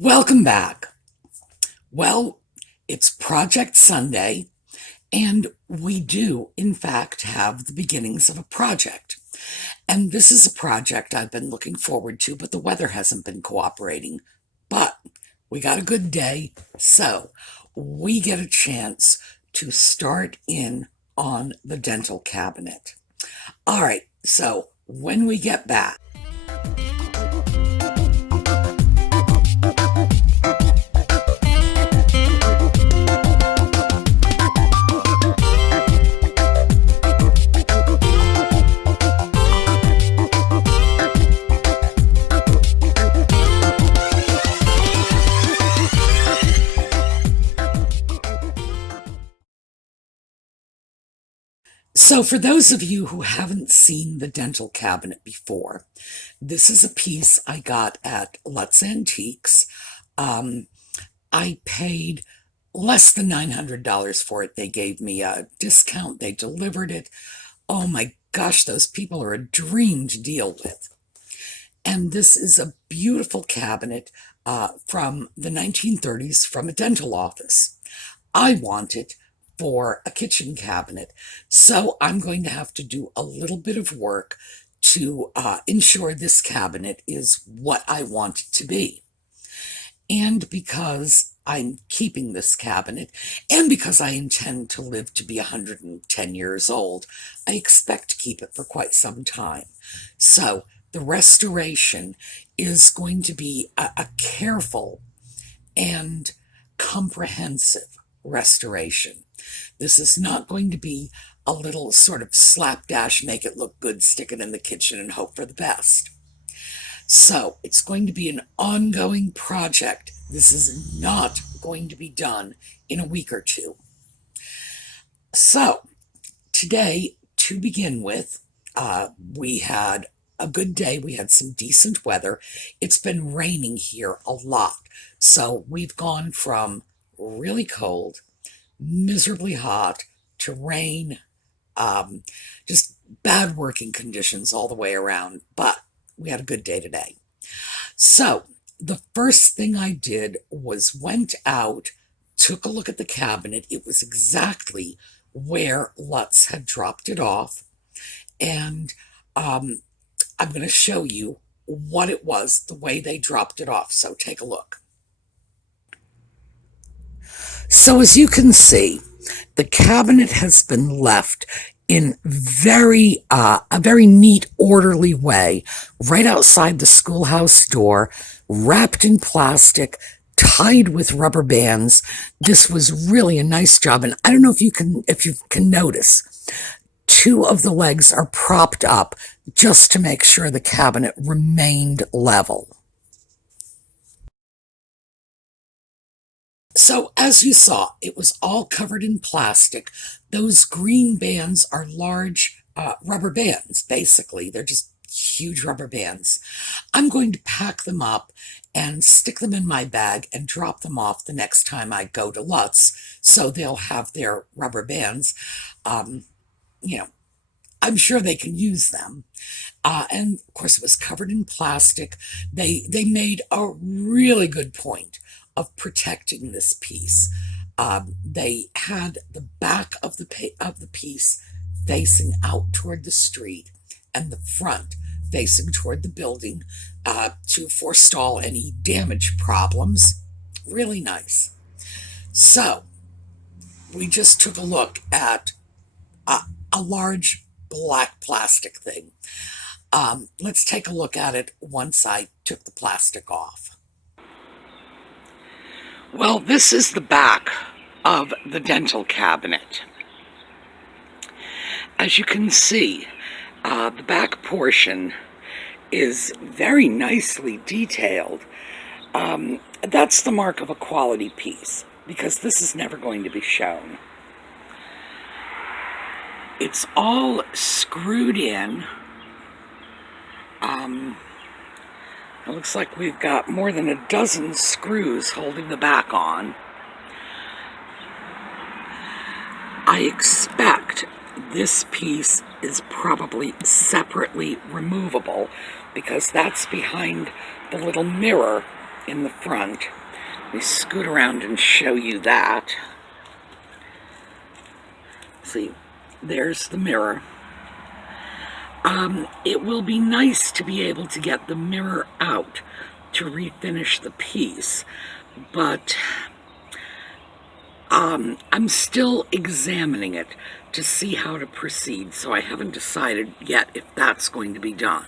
Welcome back. Well, it's Project Sunday, and we do, in fact, have the beginnings of a project. And this is a project I've been looking forward to, but the weather hasn't been cooperating. But we got a good day, so we get a chance to start in on the dental cabinet. All right, so when we get back, so for those of you who haven't seen the dental cabinet before, this is a piece I got at Lutz Antiques. I paid less than $900 for it. They gave me a discount. They delivered it. Oh my gosh, those people are a dream to deal with. And this is a beautiful cabinet from the 1930s from a dental office. I want it for a kitchen cabinet, so I'm going to have to do a little bit of work to ensure this cabinet is what I want it to be. And because I'm keeping this cabinet, and because I intend to live to be 110 years old, I expect to keep it for quite some time. So the restoration is going to be a careful and comprehensive restoration. This is not going to be a little sort of slapdash, make it look good, stick it in the kitchen and hope for the best. So it's going to be an ongoing project. This is not going to be done in a week or two. So today, to begin with, we had a good day. We had some decent weather. It's been raining here a lot. So we've gone from really cold, miserably hot, to rain, just bad working conditions all the way around. But we had a good day today. So the first thing I did was went out, took a look at the cabinet. It was exactly where Lutz had dropped it off. And I'm going to show you what it was, the way they dropped it off. So take a look. So as you can see, the cabinet has been left in a very neat, orderly way, right outside the schoolhouse door, wrapped in plastic, tied with rubber bands. This was really a nice job, and I don't know if you can notice, two of the legs are propped up just to make sure the cabinet remained level. So as you saw, it was all covered in plastic. Those green bands are large rubber bands, basically. They're just huge rubber bands. I'm going to pack them up and stick them in my bag and drop them off the next time I go to Lutz, so they'll have their rubber bands. I'm sure they can use them. And of course, it was covered in plastic. They made a really good point of protecting this piece. They had the back of the piece facing out toward the street and the front facing toward the building to forestall any damage problems. Really nice. So we just took a look at a large black plastic thing. Let's take a look at it once I took the plastic off. Well, this is the back of the dental cabinet. As you can see, the back portion is very nicely detailed. That's the mark of a quality piece, because this is never going to be shown. It's all screwed in. It looks like we've got more than a dozen screws holding the back on. I expect this piece is probably separately removable, because that's behind the little mirror in the front. Let me scoot around and show you that. See, there's the mirror. It will be nice to be able to get the mirror out to refinish the piece, but I'm still examining it to see how to proceed, so I haven't decided yet if that's going to be done.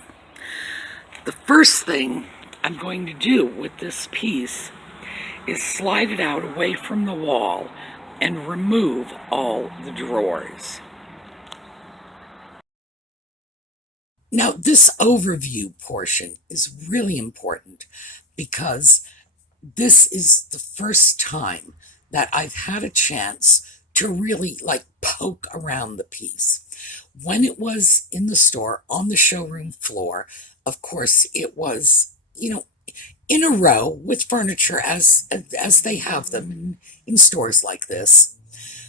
The first thing I'm going to do with this piece is slide it out away from the wall and remove all the drawers. Now, this overview portion is really important because this is the first time that I've had a chance to really poke around the piece. When it was in the store on the showroom floor, of course, it was, in a row with furniture as they have them in stores like this.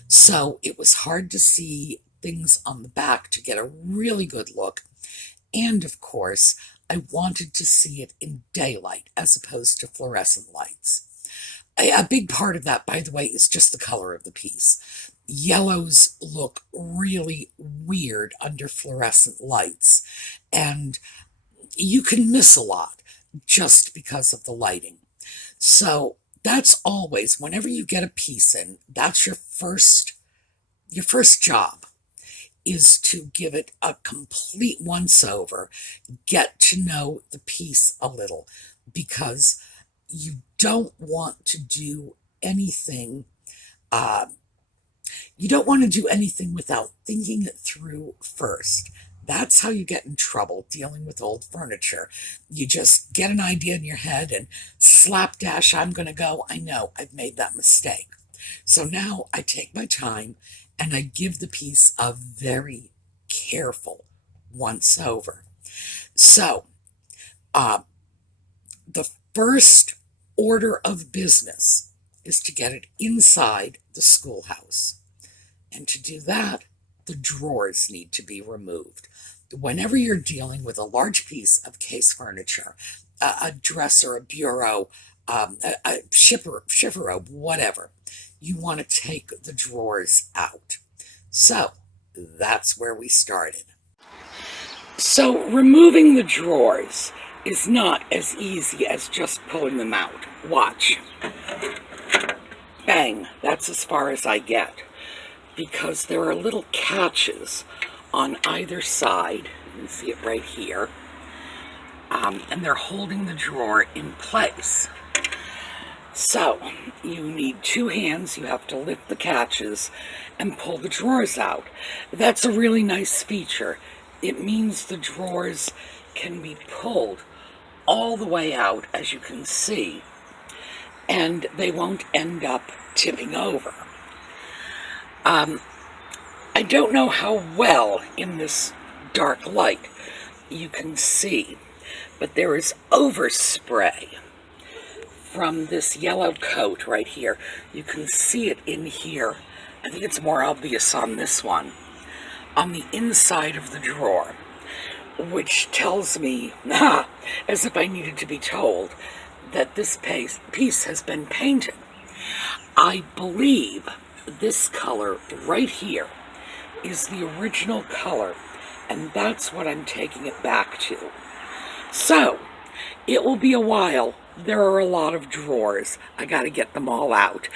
So it was hard to see things on the back to get a really good look. And of course, I wanted to see it in daylight as opposed to fluorescent lights. A big part of that, by the way, is just the color of the piece. Yellows look really weird under fluorescent lights, and you can miss a lot just because of the lighting. So that's always, whenever you get a piece in, that's your first job, is to give it a complete once-over, get to know the piece a little, because you don't want to do anything without thinking it through first. That's how you get in trouble dealing with old furniture. You just get an idea in your head and slapdash, I'm going to go. I know, I've made that mistake. So now I take my time and I give the piece a very careful once over. So, the first order of business is to get it inside the schoolhouse. And to do that, the drawers need to be removed. Whenever you're dealing with a large piece of case furniture, a dresser, a bureau, a shiffer robe, whatever, you want to take the drawers out. So that's where we started. So removing the drawers is not as easy as just pulling them out. Watch. Bang, that's as far as I get, because there are little catches on either side. You can see it right here. And they're holding the drawer in place. So you need two hands. You have to lift the catches and pull the drawers out. That's a really nice feature. It means the drawers can be pulled all the way out, as you can see, and they won't end up tipping over. I don't know how well in this dark light you can see, but there is overspray from this yellow coat right here. You can see it in here. I think it's more obvious on this one, on the inside of the drawer, which tells me, as if I needed to be told, that this piece has been painted. I believe this color right here is the original color, and that's what I'm taking it back to. So it will be a while. There are a lot of drawers. I got to get them all out,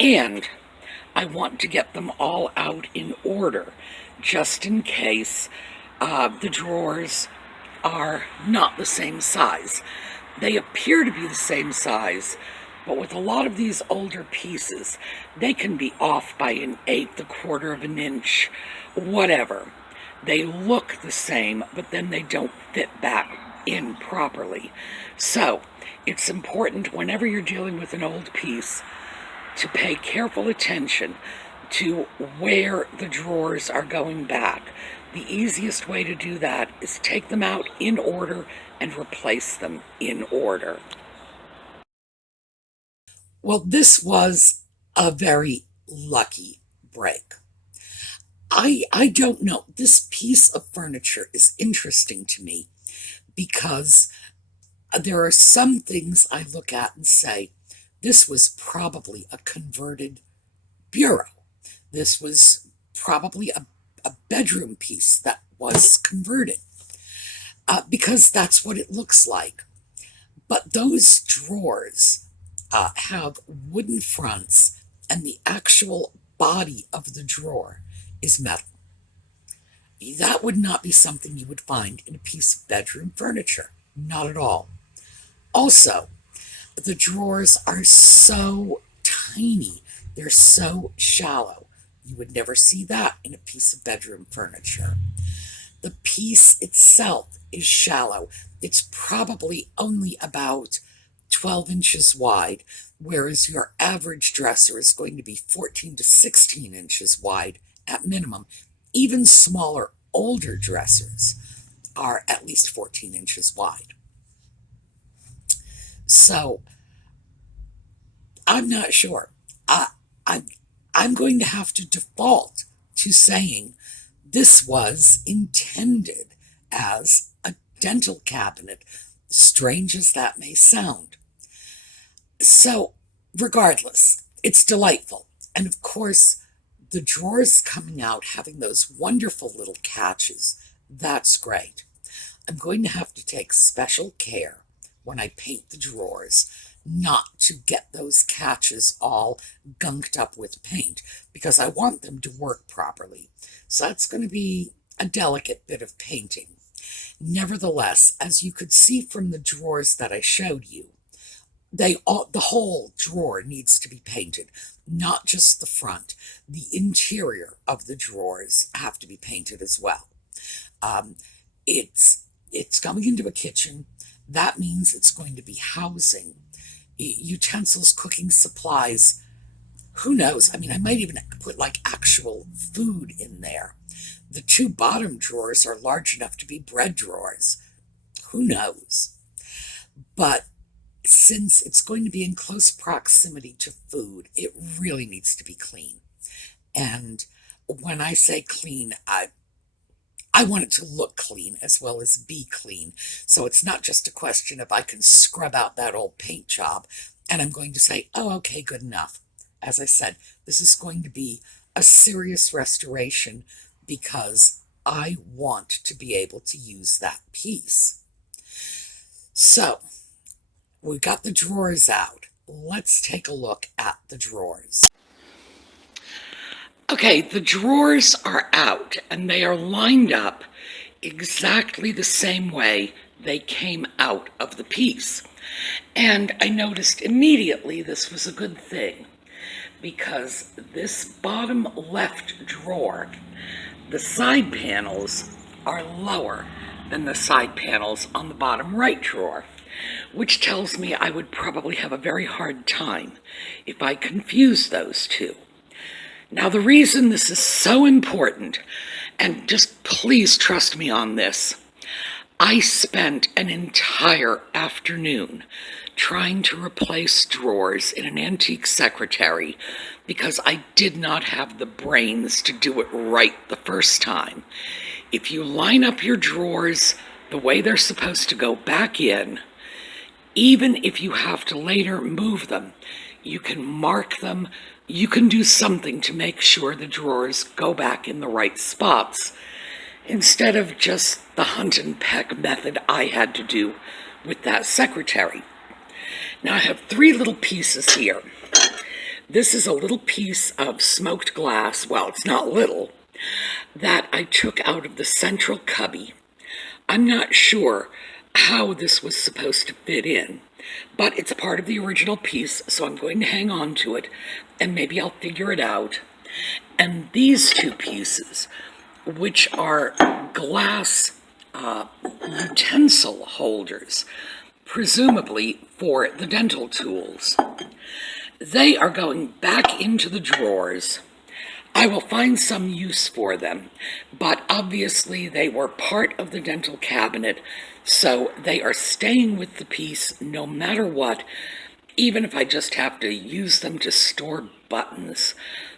and I want to get them all out in order, just in case the drawers are not the same size. They appear to be the same size, but with a lot of these older pieces, they can be off by an eighth, a quarter of an inch, whatever. They look the same, but then they don't fit back in properly. So it's important, whenever you're dealing with an old piece, to pay careful attention to where the drawers are going back. The easiest way to do that is take them out in order and replace them in order. Well, this was a very lucky break. I don't know. This piece of furniture is interesting to me because There are some things I look at and say, this was probably a converted bureau. This was probably a bedroom piece that was converted, because that's what it looks like. But those drawers have wooden fronts, and the actual body of the drawer is metal. That would not be something you would find in a piece of bedroom furniture. Not at all. Also, the drawers are so tiny. They're so shallow. You would never see that in a piece of bedroom furniture. The piece itself is shallow. It's probably only about 12 inches wide, whereas your average dresser is going to be 14 to 16 inches wide at minimum. Even smaller, older dressers are at least 14 inches wide. So, I'm not sure. I'm going to have to default to saying this was intended as a dental cabinet, strange as that may sound. So, regardless, it's delightful. And of course, the drawers coming out having those wonderful little catches, that's great. I'm going to have to take special care when I paint the drawers not to get those catches all gunked up with paint, because I want them to work properly. So that's going to be a delicate bit of painting. Nevertheless, as you could see from the drawers that I showed you, the whole drawer needs to be painted, not just the front. The interior of the drawers have to be painted as well. It's going into a kitchen. That means it's going to be housing utensils, cooking supplies. Who knows? I mean, I might even put like actual food in there. The two bottom drawers are large enough to be bread drawers. Who knows? But since it's going to be in close proximity to food, it really needs to be clean. And when I say clean, I want it to look clean as well as be clean. So it's not just a question of I can scrub out that old paint job and I'm going to say, oh, okay, good enough. As I said, this is going to be a serious restoration because I want to be able to use that piece. So we got the drawers out. Let's take a look at the drawers. Okay, the drawers are out and they are lined up exactly the same way they came out of the piece. And I noticed immediately this was a good thing because this bottom left drawer, the side panels are lower than the side panels on the bottom right drawer, which tells me I would probably have a very hard time if I confused those two. Now, the reason this is so important, and just please trust me on this, I spent an entire afternoon trying to replace drawers in an antique secretary because I did not have the brains to do it right the first time. If you line up your drawers the way they're supposed to go back in, even if you have to later move them, you can mark them. You can do something to make sure the drawers go back in the right spots instead of just the hunt and peck method I had to do with that secretary. Now I have three little pieces here. This is a little piece of smoked glass, well, it's not little, that I took out of the central cubby. I'm not sure how this was supposed to fit in, but it's part of the original piece, so I'm going to hang on to it, and maybe I'll figure it out. And these two pieces, which are glass utensil holders, presumably for the dental tools, they are going back into the drawers. I will find some use for them, but obviously they were part of the dental cabinet, so they are staying with the piece no matter what, even if I just have to use them to store buttons.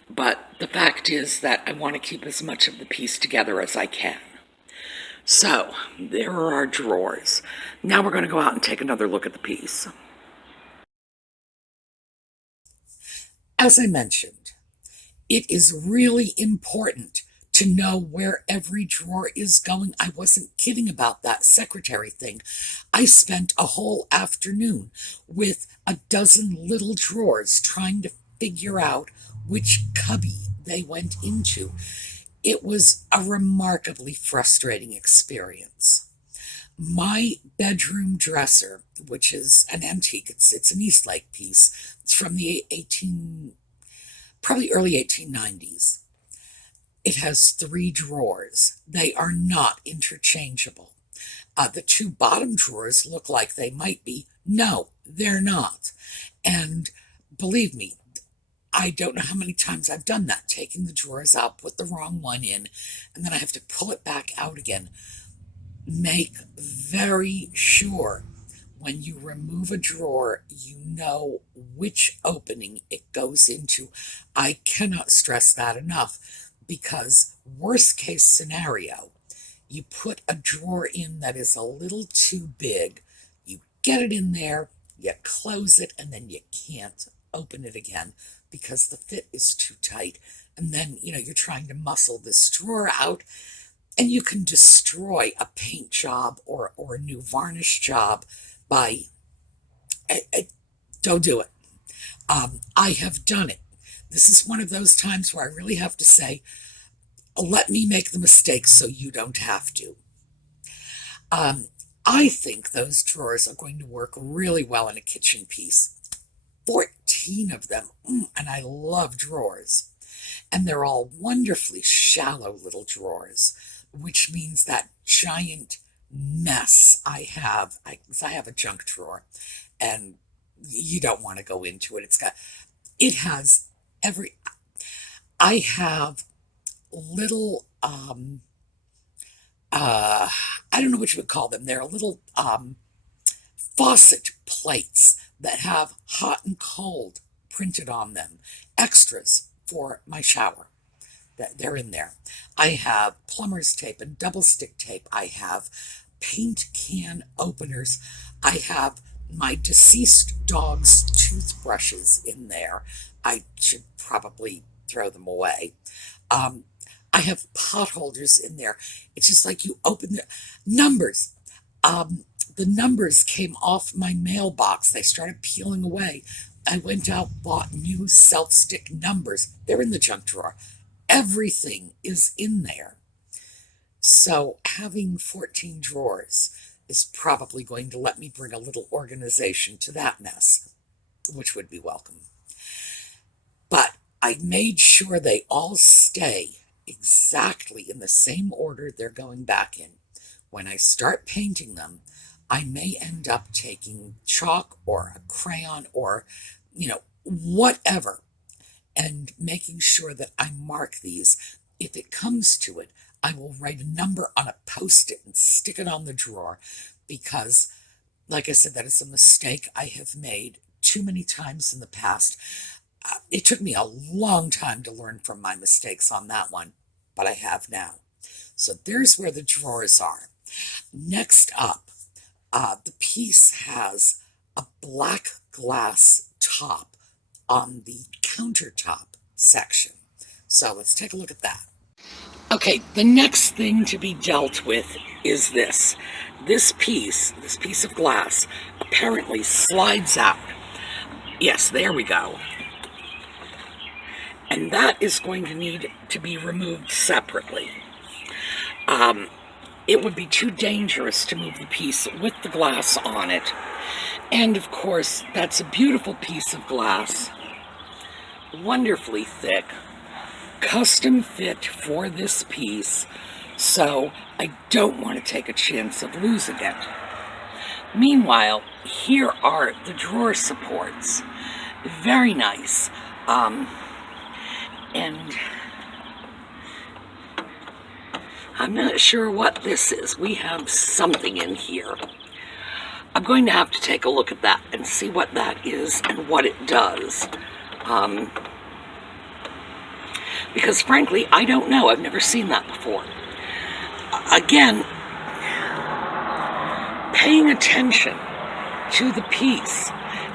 But the fact is that I want to keep as much of the piece together as I can. So, there are our drawers. Now we're going to go out and take another look at the piece. As I mentioned, it is really important to know where every drawer is going. I wasn't kidding about that secretary thing. I spent a whole afternoon with a dozen little drawers trying to figure out which cubby they went into. It was a remarkably frustrating experience. My bedroom dresser, which is an antique, it's an Eastlake piece. It's from the probably early 1890s. It has 3 drawers. They are not interchangeable. The 2 bottom drawers look like they might be. No, they're not. And believe me, I don't know how many times I've done that, taking the drawers out, put the wrong one in, and then I have to pull it back out again. Make very sure when you remove a drawer, you know which opening it goes into. I cannot stress that enough, because worst case scenario, you put a drawer in that is a little too big, you get it in there, you close it, and then you can't open it again because the fit is too tight. And then, you're trying to muscle this drawer out, and you can destroy a paint job or a new varnish job by, don't do it. I have done it. This is one of those times where I really have to say, let me make the mistake so you don't have to. I think those drawers are going to work really well in a kitchen piece. 14 of them, and I love drawers. And they're all wonderfully shallow little drawers, which means that giant mess I have a junk drawer, and you don't want to go into it. It has I have little, I don't know what you would call them. They're little faucet plates that have hot and cold printed on them, extras for my shower. They're in there. I have plumber's tape and double stick tape. I have paint can openers. I have my deceased dog's toothbrushes in there. I should probably throw them away. I have pot holders in there. It's just like you open the numbers. The numbers came off my mailbox. They started peeling away. I went out, bought new self-stick numbers. They're in the junk drawer. Everything is in there. So having 14 drawers is probably going to let me bring a little organization to that mess, which would be welcome. But I made sure they all stay exactly in the same order they're going back in. When I start painting them, I may end up taking chalk or a crayon or, whatever, and making sure that I mark these. If it comes to it, I will write a number on a Post-it and stick it on the drawer, because, like I said, that is a mistake I have made too many times in the past. It took me a long time to learn from my mistakes on that one, but I have now. So there's where the drawers are. Next up, the piece has a black glass top on the countertop section. So let's take a look at that. Okay, the next thing to be dealt with is this. This piece of glass, apparently slides out. Yes, there we go. And that is going to need to be removed separately. It would be too dangerous to move the piece with the glass on it. And of course, that's a beautiful piece of glass, wonderfully thick, custom fit for this piece, so I don't want to take a chance of losing it. Meanwhile, here are the drawer supports. Very nice. And I'm not sure what this is. We have something in here. I'm going to have to take a look at that and see what that is and what it does. Because frankly, I don't know. I've never seen that before. Again, paying attention to the piece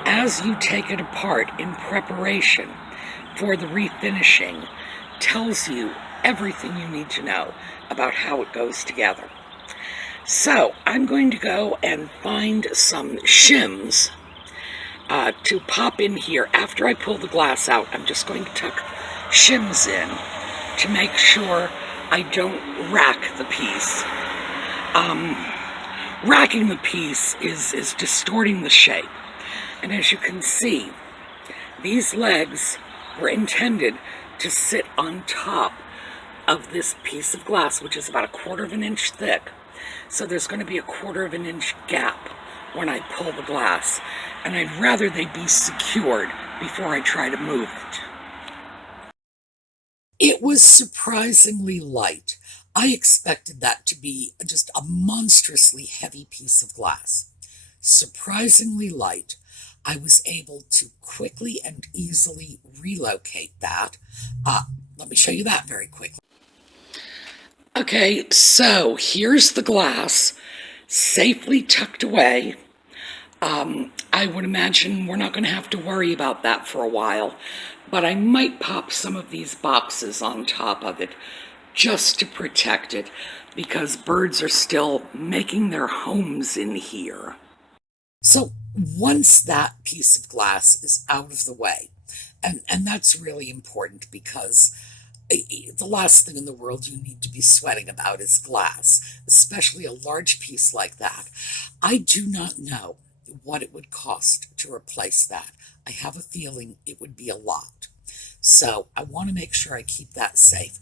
as you take it apart in preparation for the refinishing tells you everything you need to know about how it goes together. So I'm going to go and find some shims to pop in here. After I pull the glass out, I'm just going to tuck shims in to make sure I don't rack the piece. Racking the piece is distorting the shape. And as you can see, these legs were intended to sit on top of this piece of glass, which is about 1/4 of an inch thick. So there's going to be a 1/4 of an inch gap when I pull the glass. And I'd rather they be secured before I try to move it. It was surprisingly light. I expected that to be just a monstrously heavy piece of glass. Surprisingly light. I was able to quickly and easily relocate that. Let me show you that very quickly. Okay, so here's the glass, safely tucked away. I would imagine we're not going to have to worry about that for a while, but I might pop some of these boxes on top of it just to protect it, because birds are still making their homes in here. So once that piece of glass is out of the way, and that's really important, because the last thing in the world you need to be sweating about is glass, especially a large piece like that. I do not know what it would cost to replace that. I have a feeling it would be a lot. So I want to make sure I keep that safe.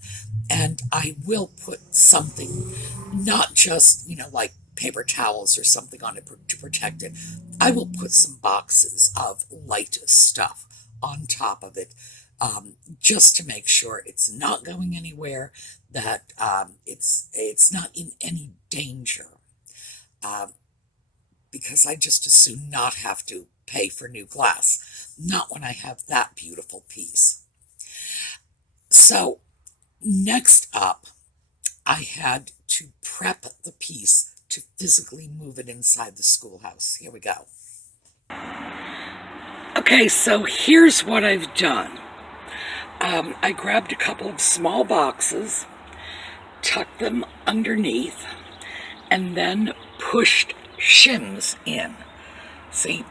And I will put something, not just, like paper towels or something on it to protect it. I will put some boxes of light stuff on top of it, just to make sure it's not going anywhere, that it's not in any danger. Because I just as soon not have to pay for new glass, not when I have that beautiful piece. So next up, I had to prep the piece to physically move it inside the schoolhouse. Here we go. Okay, so here's what I've done. I grabbed a couple of small boxes, tucked them underneath, and then pushed shims in. See,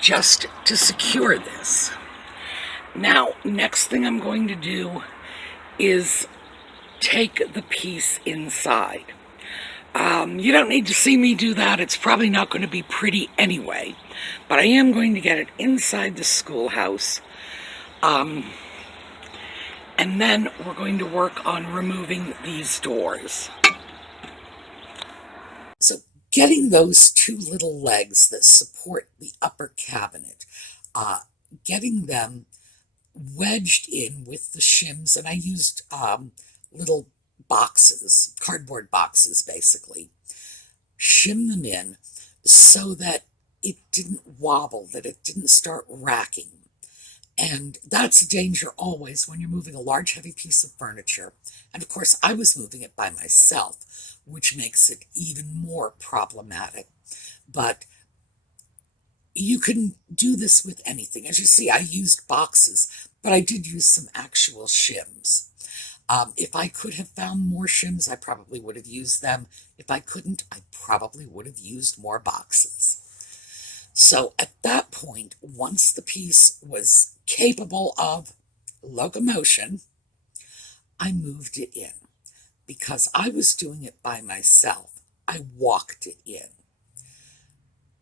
just to secure this. Now, next thing I'm going to do is take the piece inside. You don't need to see me do that. It's probably not going to be pretty anyway, but I am going to get it inside the schoolhouse. And then we're going to work on removing these doors. So getting those two little legs that support the upper cabinet, getting them wedged in with the shims, and I used little boxes, cardboard boxes basically, shim them in so that it didn't wobble, that it didn't start racking. And that's a danger always when you're moving a large heavy piece of furniture. And of course I was moving it by myself, which makes it even more problematic. But you can do this with anything. As you see, I used boxes, but I did use some actual shims. If I could have found more shims, I probably would have used them. If I couldn't, I probably would have used more boxes. So at that point, once the piece was capable of locomotion, I moved it in. Because I was doing it by myself, I walked it in.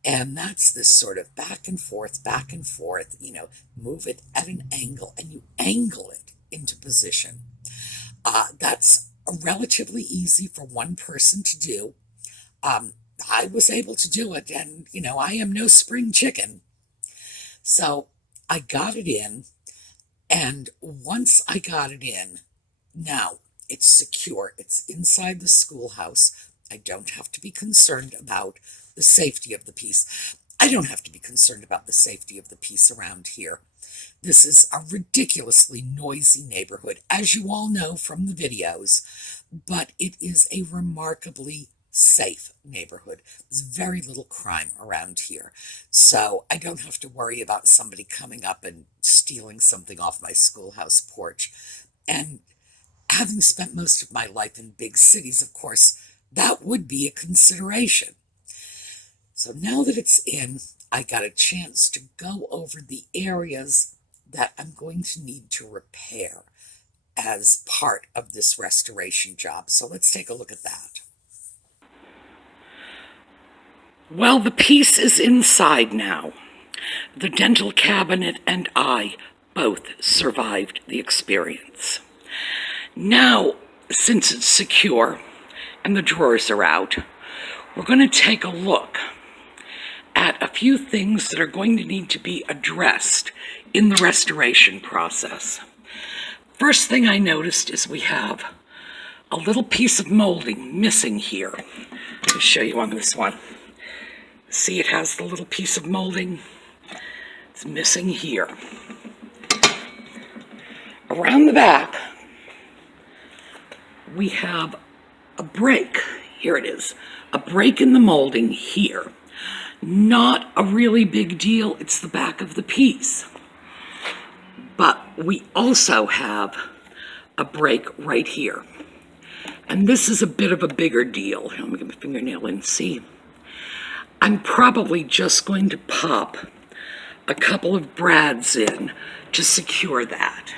And that's this sort of back and forth, move it at an angle, and you angle it into position. That's relatively easy for one person to do. I was able to do it, and, I am no spring chicken. So I got it in, and once I got it in, now it's secure. It's inside the schoolhouse. I don't have to be concerned about the safety of the piece. I don't have to be concerned about the safety of the piece around here. This is a ridiculously noisy neighborhood, as you all know from the videos, but it is a remarkably safe neighborhood. There's very little crime around here. So I don't have to worry about somebody coming up and stealing something off my schoolhouse porch. And having spent most of my life in big cities, of course, that would be a consideration. So now that it's in, I got a chance to go over the areas that I'm going to need to repair as part of this restoration job. So let's take a look at that. Well, the piece is inside now. The dental cabinet and I both survived the experience. Now, since it's secure and the drawers are out, we're going to take a look at a few things that are going to need to be addressed in the restoration process. First thing I noticed is we have a little piece of molding missing here. I'll show you on this one. See, it has the little piece of molding. It's missing here. Around the back, we have a break. Here it is. A break in the molding here. Not a really big deal. It's the back of the piece. But we also have a break right here. And this is a bit of a bigger deal. Let me get my fingernail in and see. I'm probably just going to pop a couple of brads in to secure that.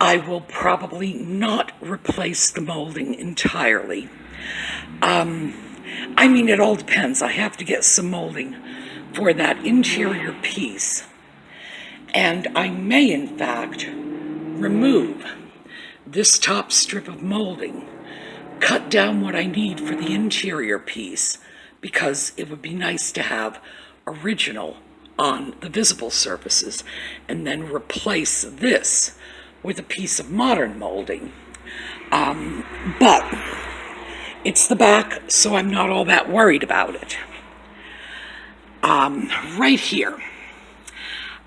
I will probably not replace the molding entirely. I mean, it all depends. I have to get some molding for that interior piece. And I may, in fact, remove this top strip of molding, cut down what I need for the interior piece, because it would be nice to have original on the visible surfaces, and then replace this with a piece of modern molding. But it's the back, so I'm not all that worried about it. Right here,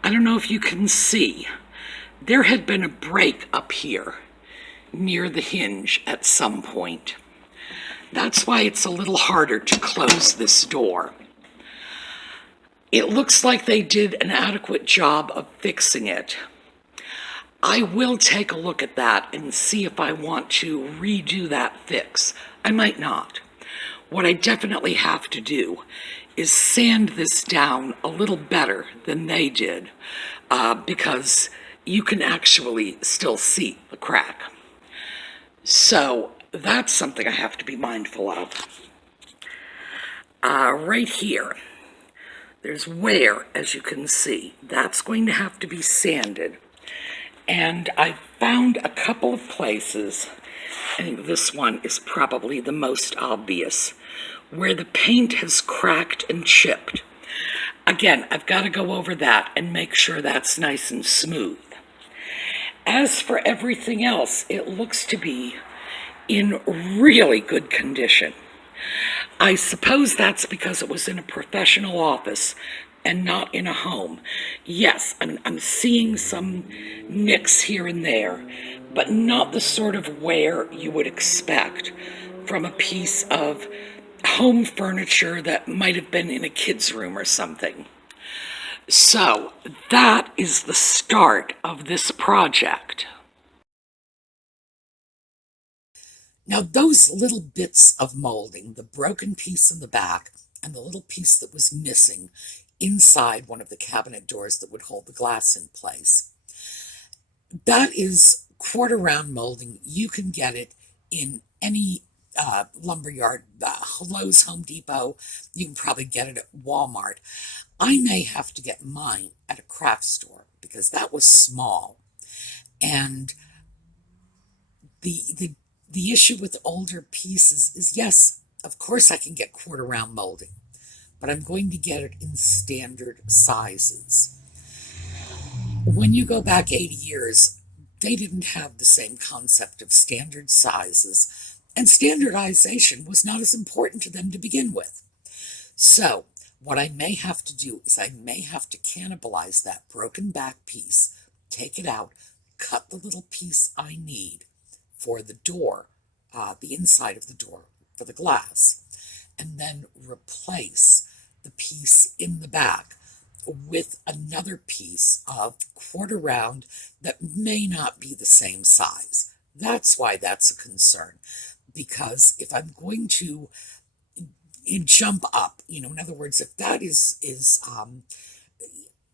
I don't know if you can see, there had been a break up here near the hinge at some point. That's why it's a little harder to close this door. It looks like they did an adequate job of fixing it. I will take a look at that and see if I want to redo that fix. I might not. What I definitely have to do is sand this down a little better than they did, because you can actually still see the crack. So that's something I have to be mindful of. Right here, there's wear, as you can see. That's going to have to be sanded. And I found a couple of places, I think this one is probably the most obvious, where the paint has cracked and chipped. Again, I've got to go over that and make sure that's nice and smooth. As for everything else, it looks to be in really good condition. I suppose that's because it was in a professional office and not in a home. Yes, I'm seeing some nicks here and there, but not the sort of wear you would expect from a piece of home furniture that might have been in a kid's room or something. So that is the start of this project. Now those little bits of molding, the broken piece in the back and the little piece that was missing inside one of the cabinet doors that would hold the glass in place, that is quarter round molding. You can get it in any lumberyard, Lowe's, Home Depot. You can probably get it at Walmart. I may have to get mine at a craft store because that was small. And the issue with older pieces is, yes, of course I can get quarter round molding, but I'm going to get it in standard sizes. When you go back 80 years, they didn't have the same concept of standard sizes, and standardization was not as important to them to begin with. So what I may have to do is I may have to cannibalize that broken back piece, take it out, cut the little piece I need for the door, the inside of the door, for the glass, and then replace the piece in the back with another piece of quarter round that may not be the same size. That's why that's a concern, because if I'm going to jump up, in other words, if that is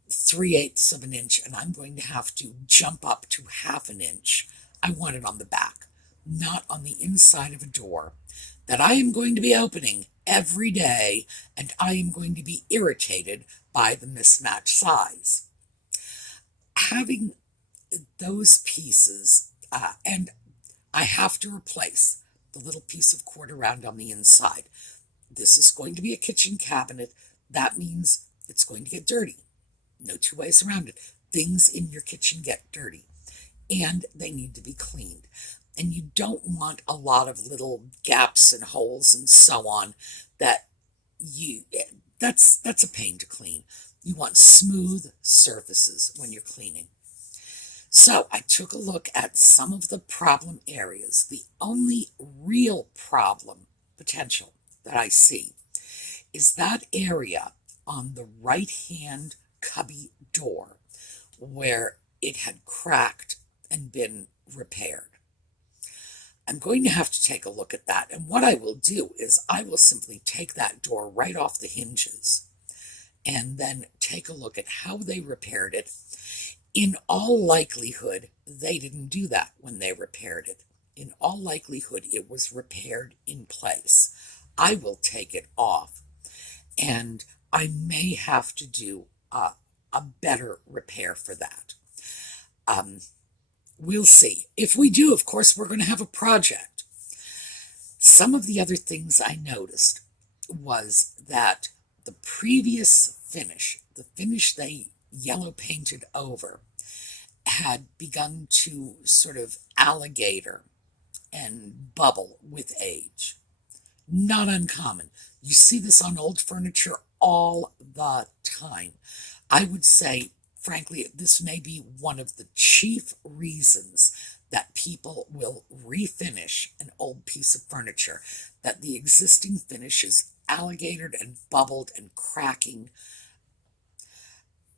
3/8 of an inch and I'm going to have to jump up to 1/2 an inch, I want it on the back, not on the inside of a door that I am going to be opening every day, and I am going to be irritated by the mismatched size. Having those pieces, and I have to replace the little piece of quarter round on the inside. This is going to be a kitchen cabinet. That means it's going to get dirty. No two ways around it. Things in your kitchen get dirty, and they need to be cleaned. And you don't want a lot of little gaps and holes and so on that's a pain to clean. You want smooth surfaces when you're cleaning. So I took a look at some of the problem areas. The only real problem potential that I see is that area on the right-hand cubby door where it had cracked and been repaired. I'm going to have to take a look at that, and what I will do is I will simply take that door right off the hinges and then take a look at how they repaired it. In all likelihood, they didn't do that when they repaired it. In all likelihood, it was repaired in place. I will take it off, and I may have to do a better repair for that. We'll see. If we do, of course, we're going to have a project. Some of the other things I noticed was that the previous finish, the finish they yellow painted over, had begun to sort of alligator and bubble with age. Not uncommon. You see this on old furniture all the time. I would say, frankly, this may be one of the chief reasons that people will refinish an old piece of furniture, that the existing finish is alligatored and bubbled and cracking.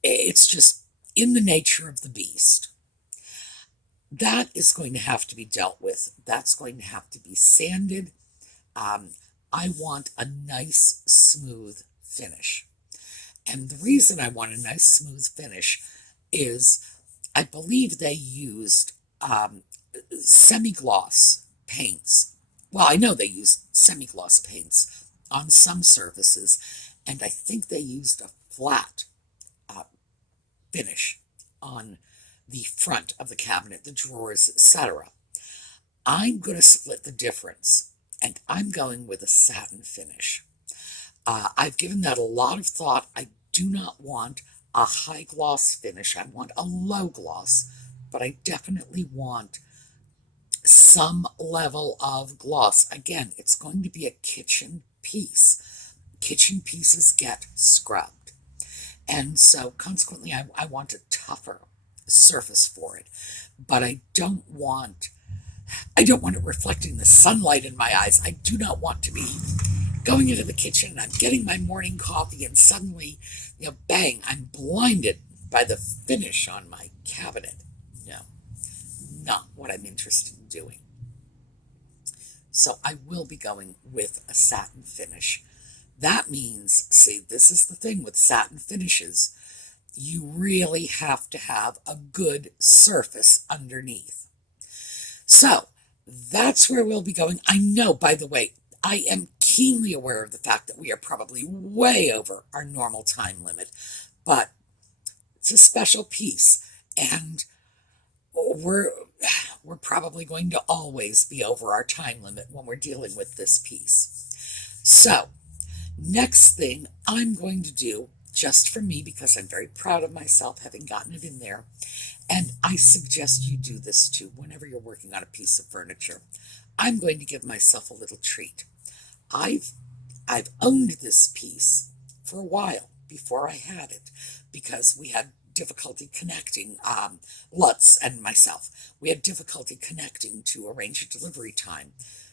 It's just in the nature of the beast. That is going to have to be dealt with. That's going to have to be sanded. I want a nice, smooth finish. And the reason I want a nice, smooth finish is I believe they used semi-gloss paints. Well, I know they used semi-gloss paints on some surfaces, and I think they used a flat finish on the front of the cabinet, the drawers, etc. I'm going to split the difference, and I'm going with a satin finish. I've given that a lot of thought. I do not want a high gloss finish. I want a low gloss, but I definitely want some level of gloss. Again, it's going to be a kitchen piece. Kitchen pieces get scrubbed. And so consequently, I want a tougher surface for it. But I don't want it reflecting the sunlight in my eyes. I do not want to be going into the kitchen and I'm getting my morning coffee and suddenly, bang, I'm blinded by the finish on my cabinet. No, not what I'm interested in doing. So I will be going with a satin finish. That means, see, this is the thing with satin finishes. You really have to have a good surface underneath. So that's where we'll be going. I know, by the way, I am keenly aware of the fact that we are probably way over our normal time limit, but it's a special piece, and we're probably going to always be over our time limit when we're dealing with this piece. So next thing I'm going to do, just for me, because I'm very proud of myself having gotten it in there, and I suggest you do this too whenever you're working on a piece of furniture, I'm going to give myself a little treat. I've owned this piece for a while before I had it, because we had difficulty connecting, Lutz and myself. We had difficulty connecting to arrange a delivery time.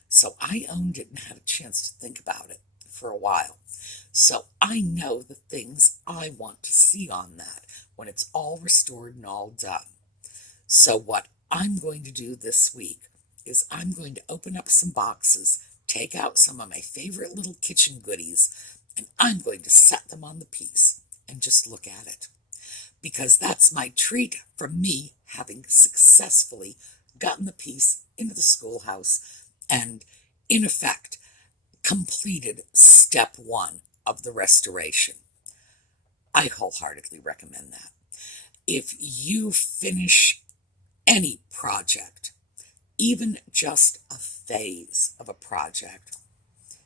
So I owned it and had a chance to think about it for a while. So I know the things I want to see on that when it's all restored and all done. So what I'm going to do this week is I'm going to open up some boxes, take out some of my favorite little kitchen goodies, and I'm going to set them on the piece and just look at it. Because that's my treat from me having successfully gotten the piece into the schoolhouse and, in effect, completed step one of the restoration. I wholeheartedly recommend that. If you finish any project, even just a phase of a project,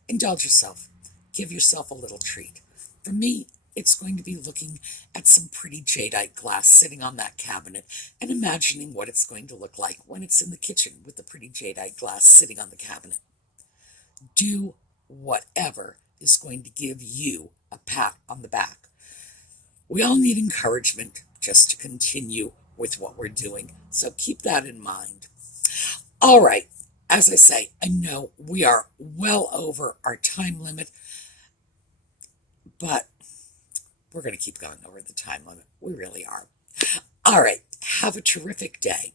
indulge yourself. Give yourself a little treat. For me, it's going to be looking at some pretty jadeite glass sitting on that cabinet and imagining what it's going to look like when it's in the kitchen with the pretty jadeite glass sitting on the cabinet. Do whatever is going to give you a pat on the back. We all need encouragement just to continue with what we're doing, so keep that in mind. All right, as I say, I know we are well over our time limit, but we're going to keep going over the time limit. We really are. All right, have a terrific day.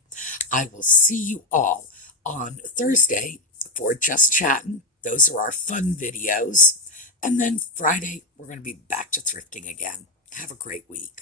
I will see you all on Thursday for Just Chatting. Those are our fun videos. And then Friday, we're going to be back to thrifting again. Have a great week.